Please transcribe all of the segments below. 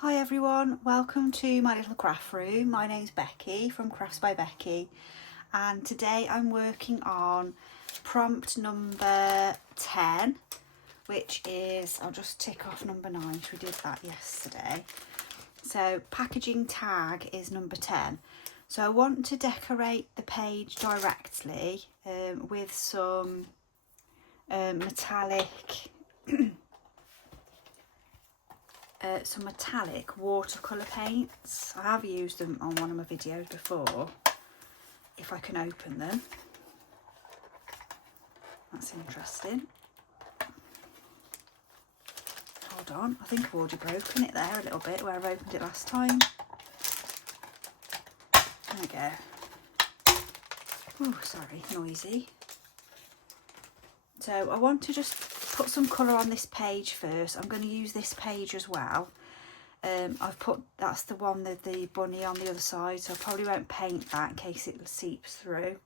Hi everyone, welcome to my little craft room. My name's Becky from Crafts by Becky, and today I'm working on prompt number 10, which is, I'll just tick off number 9 because we did that yesterday. So packaging tag is number 10. So I want to decorate the page directly with some metallic watercolour paints. I have used them on one of my videos before, if I can open them. That's interesting. Hold on, I think I've already broken it there a little bit where I've opened it last time. There we go. Oh, sorry, noisy. So I want to just put some colour on this page first. I'm going to use this page as well. I've put, that's the one with the bunny on the other side, so I probably won't paint that in case it seeps through.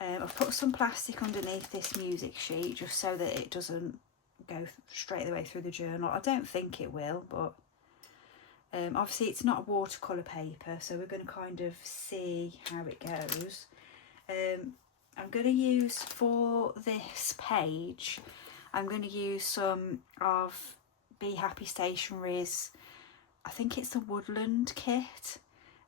I've put some plastic underneath this music sheet just so that it doesn't go straight the way through the journal. I don't think it will, but obviously it's not a watercolour paper, so we're going to kind of see how it goes. I'm going to use, for this page, I'm going to use some of Be Happy Stationery's, I think it's the Woodland kit.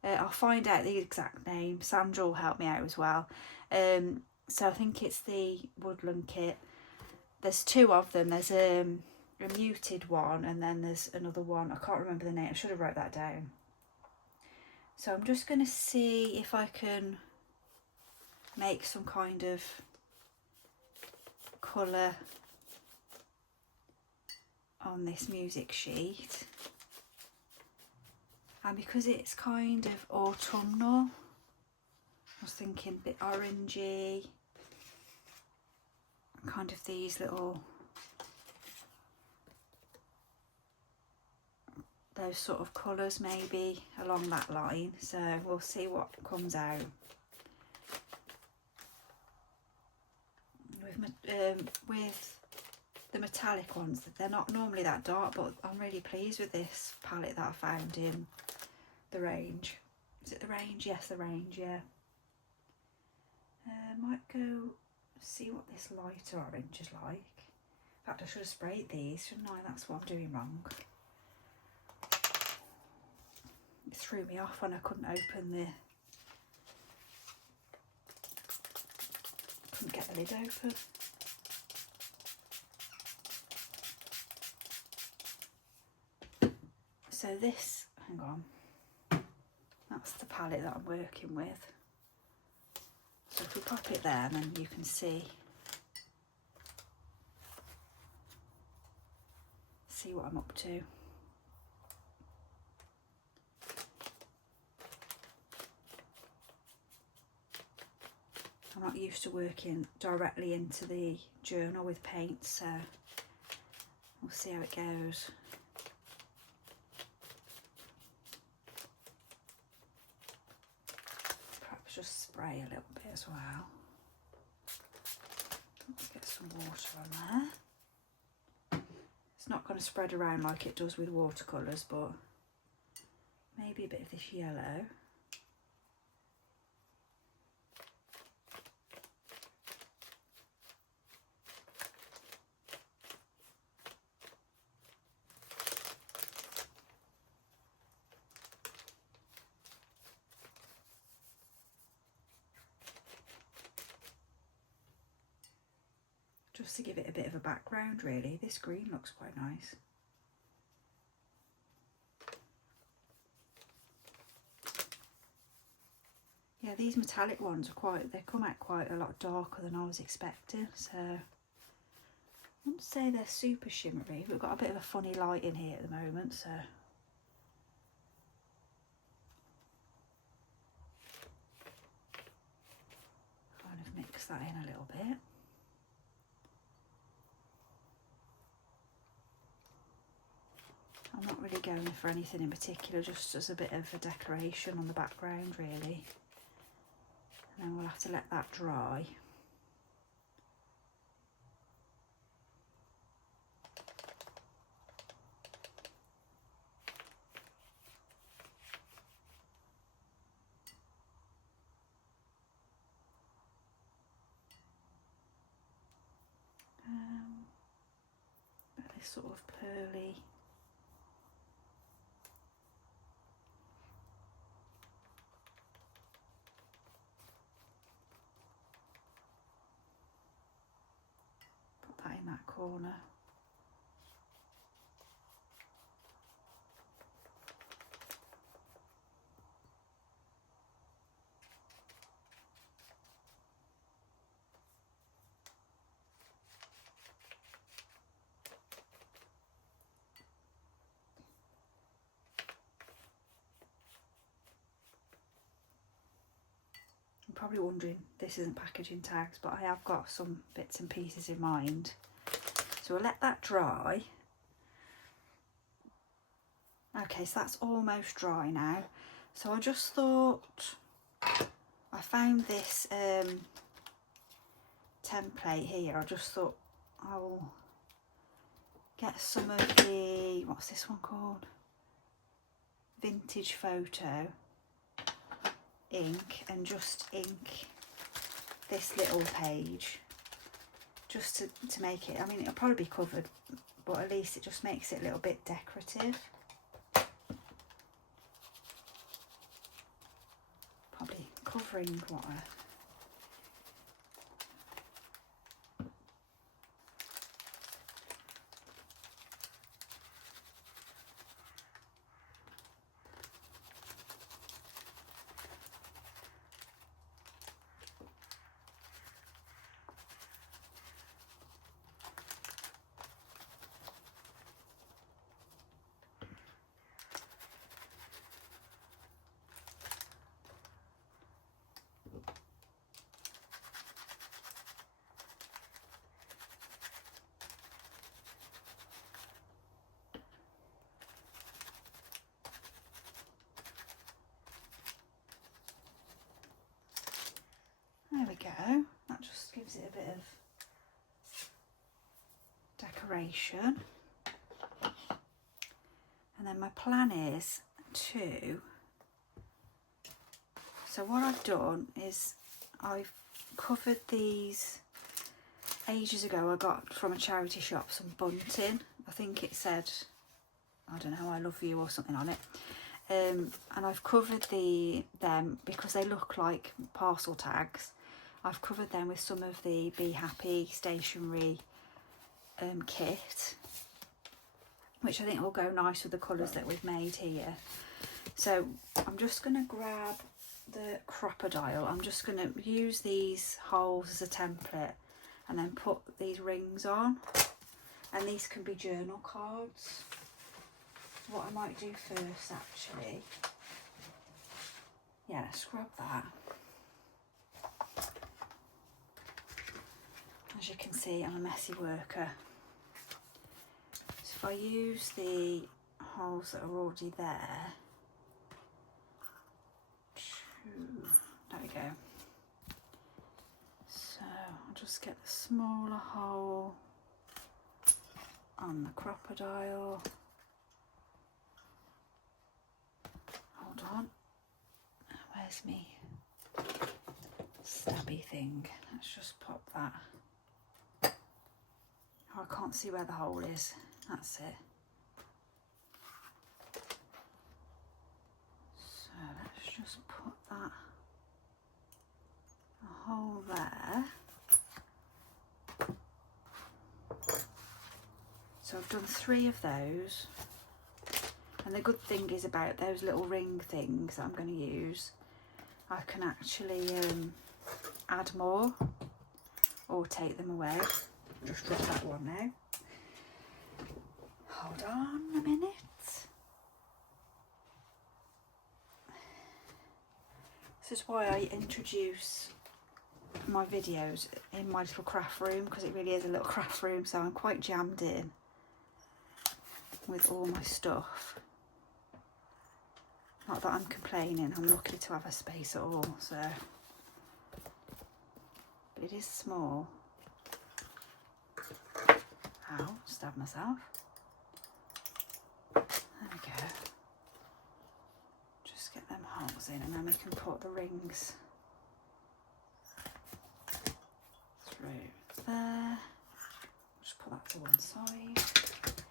I'll find out the exact name. Sandra will help me out as well. So I think it's the Woodland kit. There's two of them. There's a muted one and then there's another one. I can't remember the name. I should have wrote that down. So I'm just going to see if I can make some kind of colour on this music sheet. And because it's kind of autumnal, I was thinking a bit orangey, kind of these little, those sort of colours maybe along that line. So we'll see what comes out. With the metallic ones, they're not normally that dark, but I'm really pleased with this palette that I found in the range. Is it the range? Yes, the range, yeah. Might go see what this lighter orange is like. In fact, I should have sprayed these, shouldn't I? That's what I'm doing wrong. It threw me off when I couldn't open the... couldn't get the lid open. So this, hang on, that's the palette that I'm working with. So if we pop it there, then you can see what I'm up to. I'm not used to working directly into the journal with paint, so we'll see how it goes. Perhaps just spray a little bit as well. Let's get some water on there. It's not going to spread around like it does with watercolours, but maybe a bit of this yellow. Just to give it a bit of a background really. This green looks quite nice. Yeah, these metallic ones are they come out quite a lot darker than I was expecting, so I wouldn't say they're super shimmery. We've got a bit of a funny light in here at the moment, so kind of mix that in a little bit. I'm not really going for anything in particular, just as a bit of a decoration on the background really. And then we'll have to let that dry. this sort of pearly. Put that in that corner. Probably wondering this isn't packaging tags, but I have got some bits and pieces in mind, so we'll let that dry. Okay, so that's almost dry now, so I just thought, I found this template here. I just thought I'll get some of the, what's this one called, vintage photo ink, and just ink this little page just to make it, I mean it'll probably be covered, but at least it just makes it a little bit decorative. Probably covering what there we go. That just gives it a bit of decoration. And then my plan is to, so what I've done is I've covered these ages ago. I got from a charity shop some bunting. I think it said, I don't know, I love you or something on it. And I've covered them because they look like parcel tags. I've covered them with some of the Be Happy stationery kit, which I think will go nice with the colours that we've made here. So I'm just going to grab the crocodile. I'm just going to use these holes as a template and then put these rings on, and these can be journal cards. What I might do first, actually, yeah, let's grab that. As you can see, I'm a messy worker. So if I use the holes that are already there, there we go. So I'll just get the smaller hole on the crocodile. Hold on, where's me stabby thing? Let's just pop that. Oh, I can't see where the hole is. That's it. So let's just put that hole there. So I've done 3 of those. And the good thing is about those little ring things that I'm going to use, I can actually add more or take them away. Just drop that one now. Hold on a minute. This is why I introduce my videos in my little craft room, because it really is a little craft room, so I'm quite jammed in with all my stuff. Not that I'm complaining, I'm lucky to have a space at all, so. But it is small. Ow, stabbed myself. There we go. Just get them holes in and then we can put the rings through there. Just put that to one side.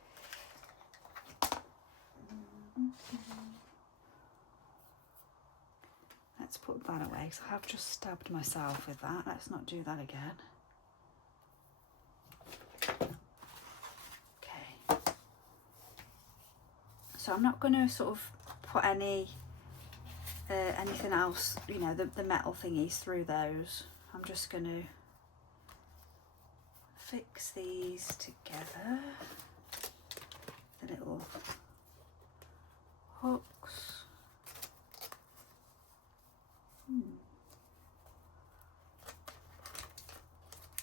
put that away because I have just stabbed myself with that. Let's not do that again. Okay. So I'm not going to sort of put anything else, you know, the metal thingies through those. I'm just going to fix these together. The little hooks.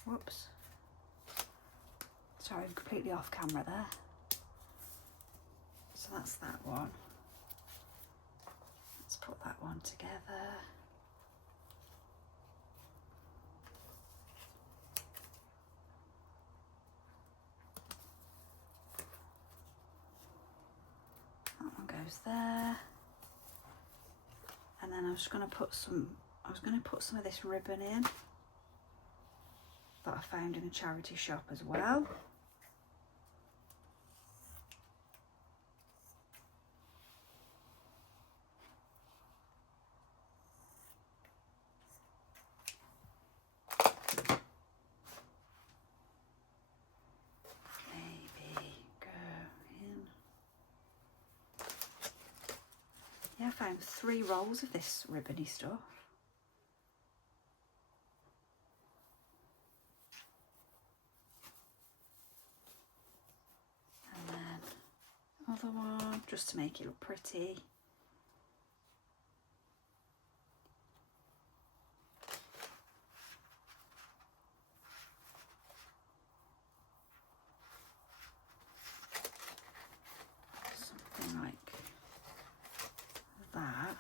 Whoops. Sorry, I'm completely off camera there. So that's that one. Let's put that one together. That one goes there. And then I'm just going to put some, I was going to put some of this ribbon in that I found in a charity shop as well. Maybe go in. Yeah, I found 3 rolls of this ribbony stuff. Other one just to make it look pretty. Something like that.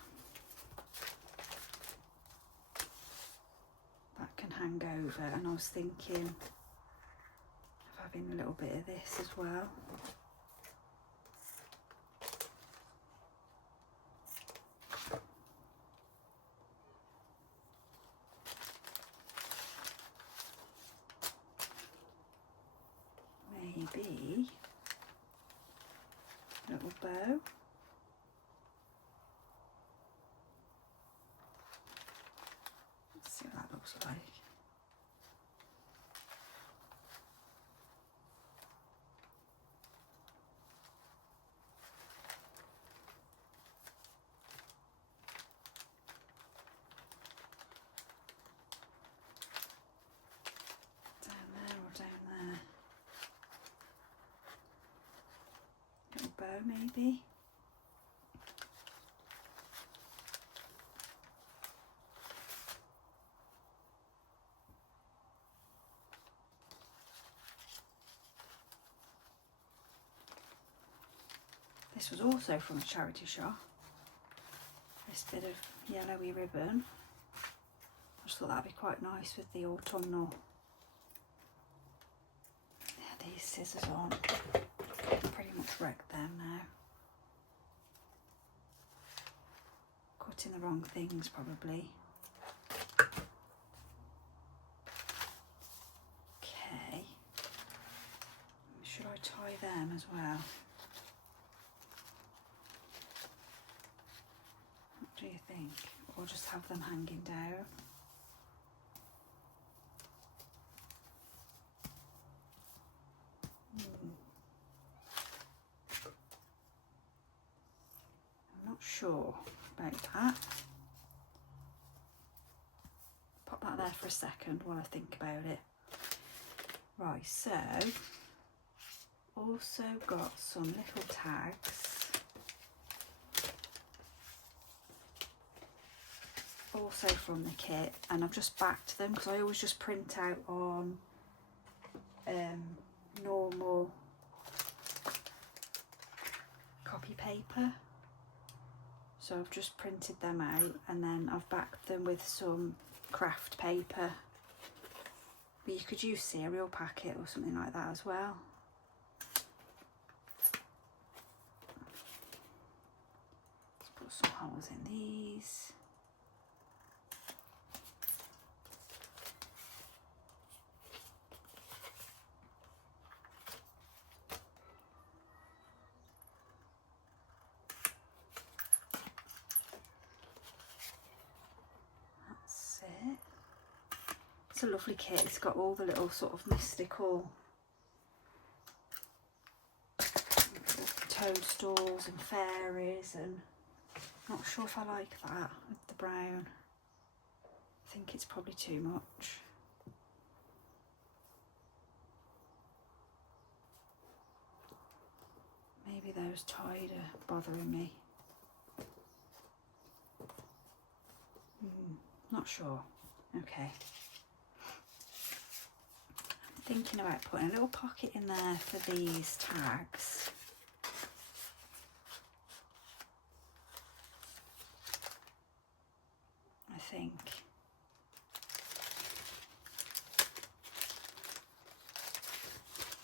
That can hang over, and I was thinking of having a little bit of this as well. Maybe a little bow. Let's see what that looks like. Down there or down there. Little bow maybe. This was also from a charity shop. This bit of yellowy ribbon. I just thought that'd be quite nice with the autumnal. Yeah, these scissors on. Pretty much wrecked them now. Cutting the wrong things probably. Okay. Should I tie them as well? What do you think? Or just have them hanging down? I'm not sure about that. Pop that there for a second while I think about it. Right, so also got some little tags. Also from the kit, and I've just backed them because I always just print out on normal copy paper. So I've just printed them out and then I've backed them with some craft paper. But you could use cereal packet or something like that as well. Let's put some holes in these. It's a lovely kit. It's got all the little sort of mystical toadstools and fairies, and not sure if I like that with the brown. I think it's probably too much. Maybe those tied are bothering me. Not sure. Okay. I'm thinking about putting a little pocket in there for these tags. I think.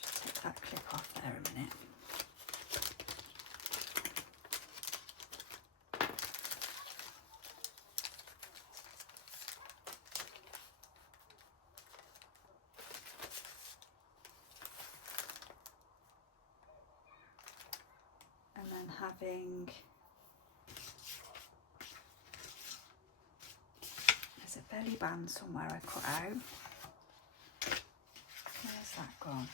Just take that clip off there a minute. And then having, there's a belly band somewhere I cut out. Where's that gone?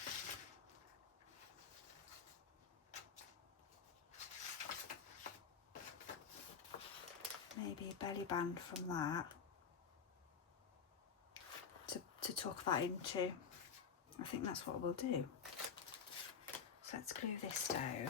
Maybe a belly band from that to tuck that into. I think that's what we'll do. So let's glue this down.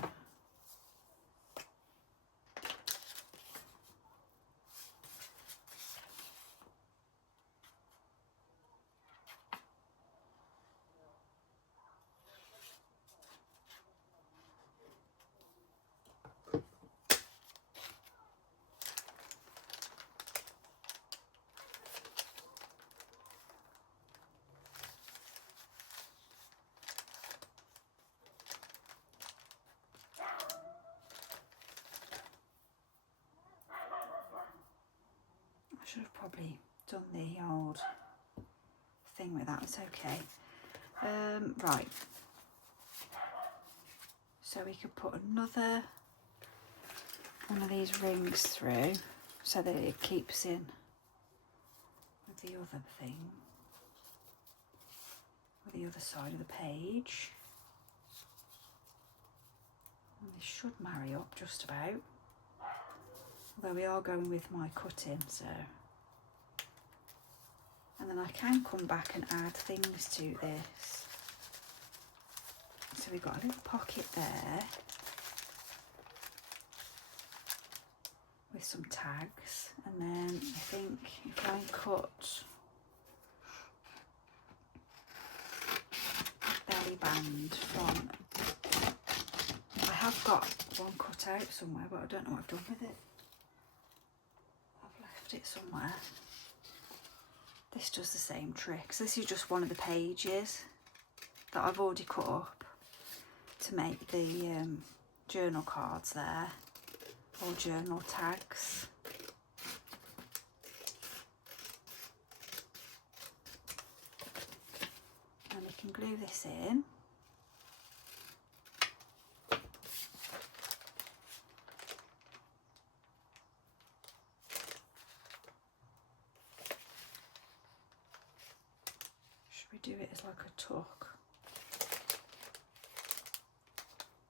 I should have probably done the old thing with that. It's okay. Right. So we could put another one of these rings through so that it keeps in with the other thing, with the other side of the page. And this should marry up just about. Although we are going with my cutting, so. And then I can come back and add things to this. So we've got a little pocket there with some tags, and then I think if I cut a belly band from, I have got one cut out somewhere, but I don't know what I've done with it. I've left it somewhere. This does the same trick. So this is just one of the pages that I've already cut up to make the journal cards there, or journal tags. And we can glue this in. Do it as like a tuck.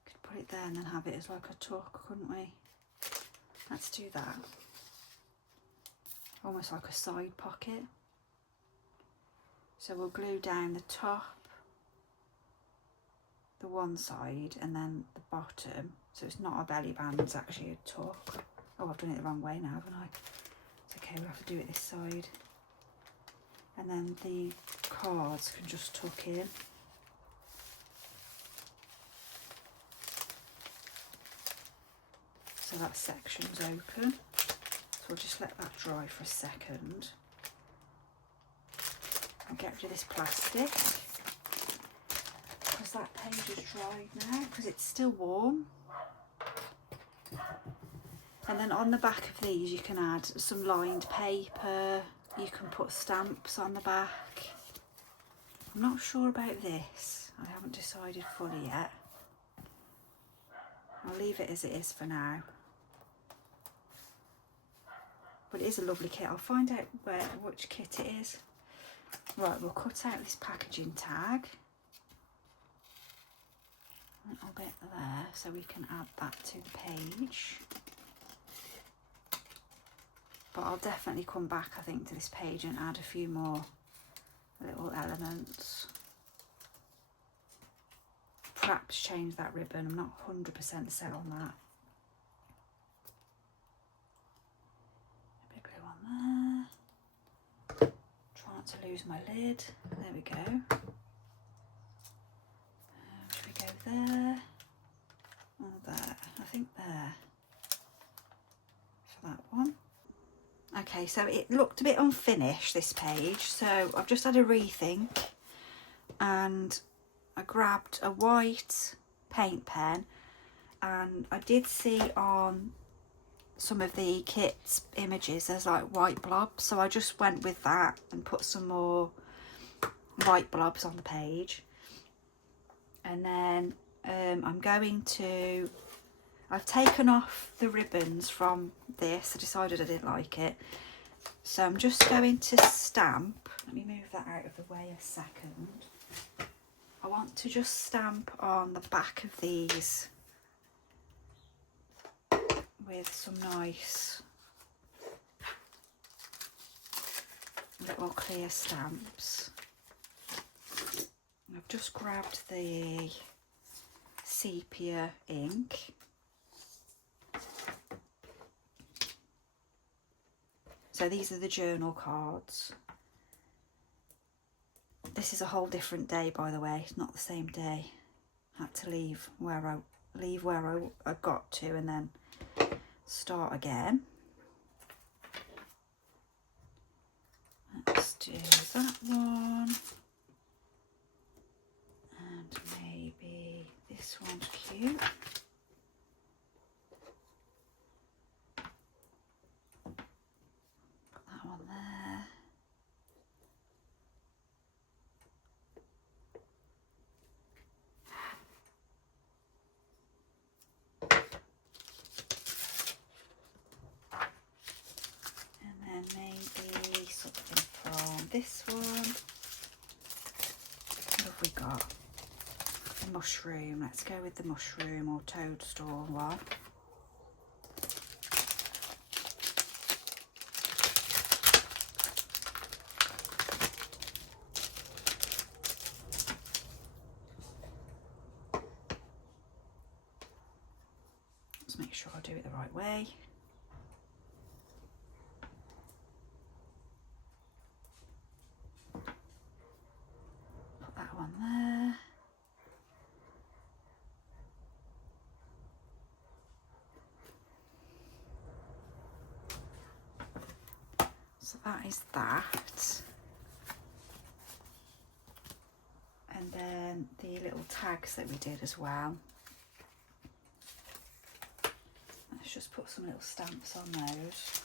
Could put it there and then have it as like a tuck, couldn't we? Let's do that. Almost like a side pocket. So we'll glue down the top, the one side, and then the bottom. So it's not a belly band, it's actually a tuck. Oh, I've done it the wrong way now, haven't I? It's okay, we'll have to do it this side. And then the cards can just tuck in. So that section's open. So we'll just let that dry for a second. I'll get rid of this plastic because that page is dried now, because it's still warm. And then on the back of these you can add some lined paper. You can put stamps on the back. I'm not sure about this. I haven't decided fully yet. I'll leave it as it is for now. But it is a lovely kit. I'll find out which kit it is. Right, we'll cut out this packaging tag. A little bit there, so we can add that to the page. But I'll definitely come back, I think, to this page and add a few more little elements. Perhaps change that ribbon. I'm not 100% set on that. A bit of glue on there. Try not to lose my lid. There we go. Should we go there? Or there? I think there. For that one. Okay, so it looked a bit unfinished, this page, so I've just had a rethink and I grabbed a white paint pen, and I did see on some of the kit's images there's like white blobs, so I just went with that and put some more white blobs on the page. And then I've taken off the ribbons from this. I decided I didn't like it. So I'm just going to stamp. Let me move that out of the way a second. I want to just stamp on the back of these with some nice little clear stamps. I've just grabbed the sepia ink. So these are the journal cards. This is a whole different day, by the way. It's not the same day. I had to leave where I got to and then start again. Let's do that one. And maybe this one's cute. One there. And then maybe something from this one. What have we got? The mushroom. Let's go with the mushroom or toadstool one. Make sure I do it the right way. Put that one there. So that is that. And then the little tags that we did as well. Let's just put some little stamps on those.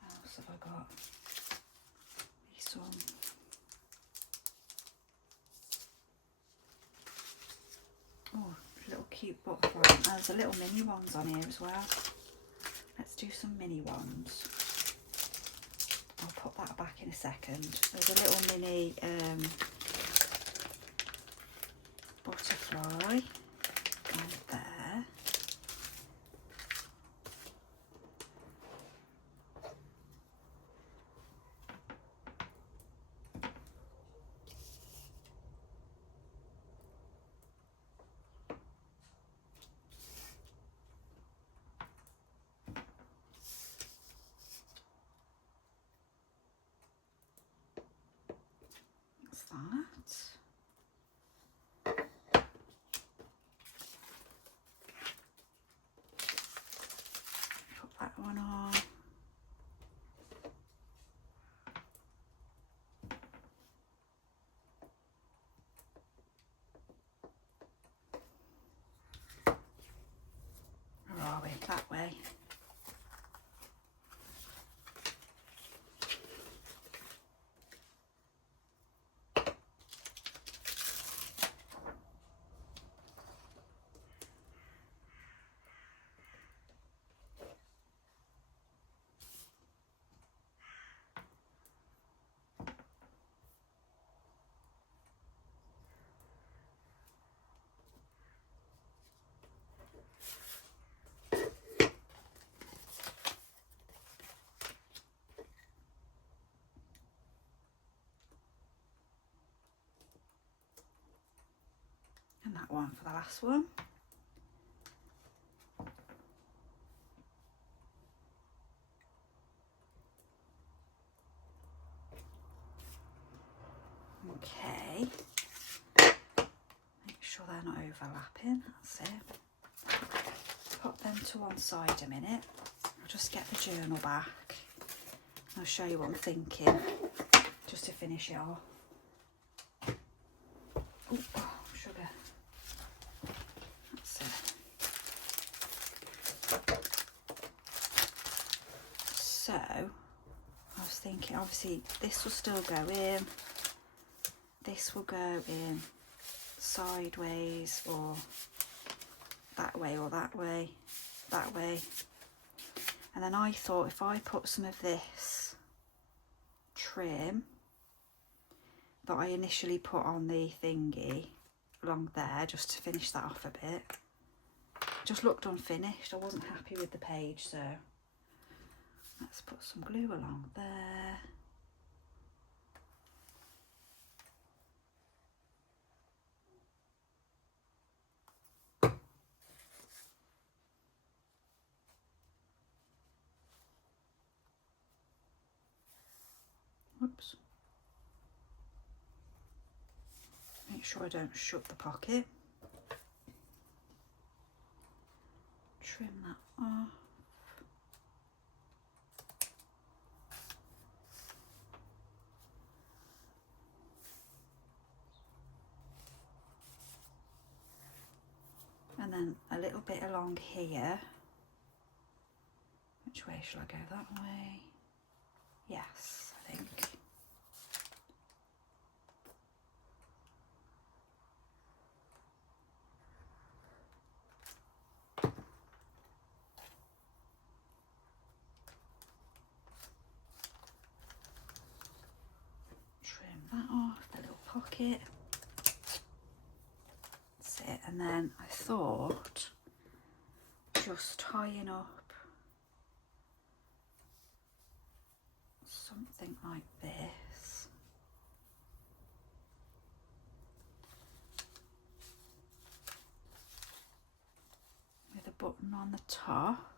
What else have I got? Some. Oh, little cute butterfly. Oh, there's a little mini ones on here as well. Let's do some mini ones. I'll put that back in a second. There's a little mini butterfly on there. That. one for the last one. Okay, make sure they're not overlapping, that's it. Pop them to one side a minute. I'll just get the journal back. I'll show you what I'm thinking, just to finish it off. Ooh, oh, sugar. That's it. So, I was thinking, obviously, this will still go in. This will go in sideways, or that way, or that way, that way. And then I thought if I put some of this trim that I initially put on the thingy along there, just to finish that off a bit. Just looked unfinished. I wasn't happy with the page, so let's put some glue along there. Whoops. Make sure I don't shut the pocket. Trim that off. And then a little bit along here. Which way shall I go? That way? Yes, I think. Trim that off, the little pocket. That's it. And then I thought just tying up something like this. With a button on the top.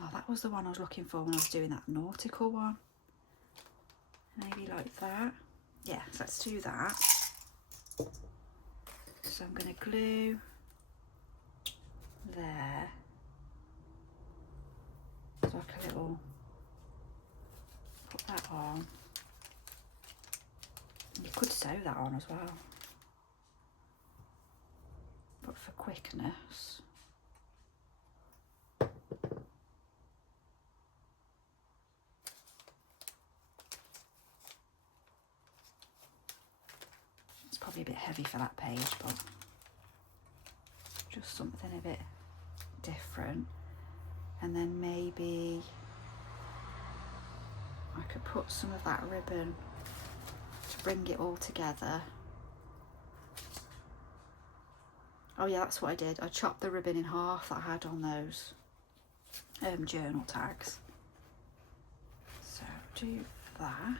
Oh, that was the one I was looking for when I was doing that nautical one. Maybe like that. Yeah, so let's do that. So I'm going to glue there. It's like a little, put that on. You could sew that on as well, but for quickness. It's probably a bit heavy for that page, but just something a bit different. And then maybe I could put some of that ribbon to bring it all together. Oh yeah, that's what I did. I chopped the ribbon in half that I had on those journal tags. So do that.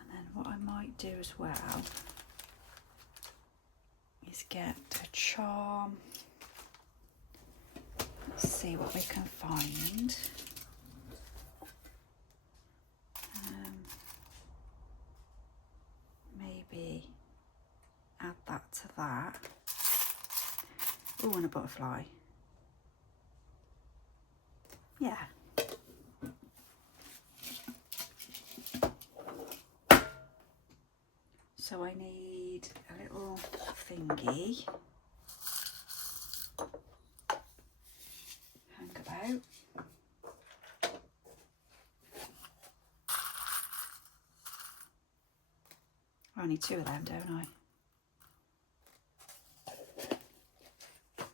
And then what I might do as well is get a charm. Let's see what we can find. Maybe add that to that. Oh, and a butterfly. Yeah. So I need a little thingy. Hang about. I need two of them, don't I? I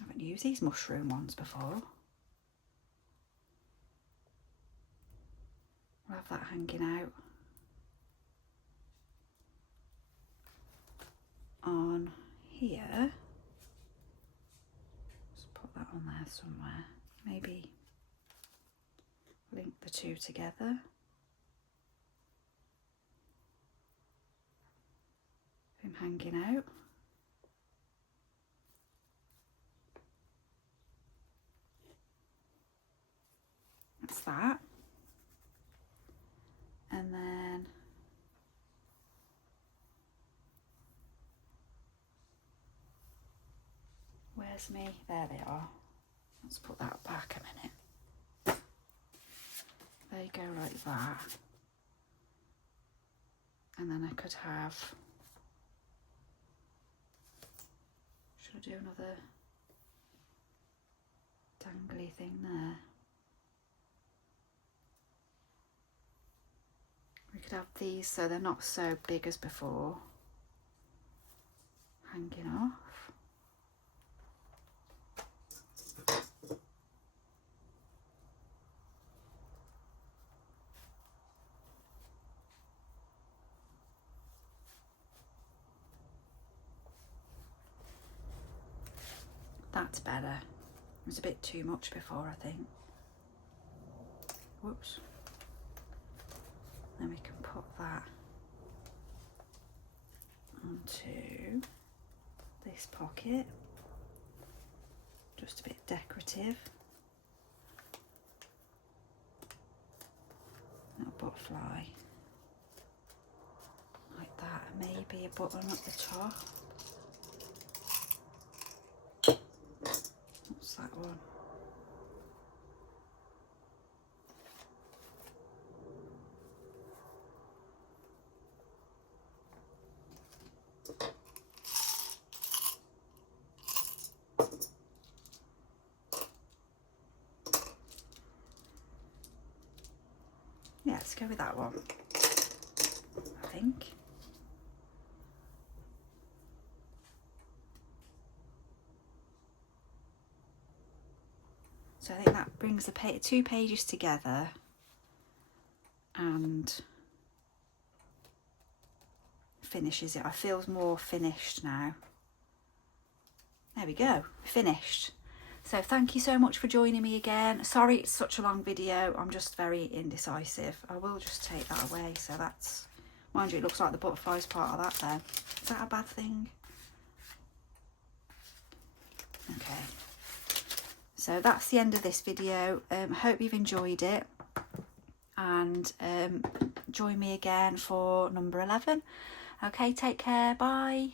haven't used these mushroom ones before. I'll have that hanging out on here, let's put that on there somewhere, maybe link the two together. Him hanging out. That's that. And then where's me? There they are. Let's put that back a minute. They go like that. And then I could have, should I do another dangly thing there? We could have these so they're not so big as before, hanging off. That's better. It was a bit too much before, I think. Whoops. Then we can put that onto this pocket. Just a bit decorative. Little butterfly. Like that. Maybe a button at the top. What's that one? Yeah, let's go with that one, I think. So I think that brings the two pages together and finishes it. I feel more finished now. There we go, finished. So thank you so much for joining me again. Sorry it's such a long video, I'm just very indecisive. I will just take that away. So that's, mind you, it looks like the butterfly's part of that then. Is that a bad thing? Okay. So that's the end of this video. Hope you've enjoyed it, and join me again for number 11. Okay, take care, bye.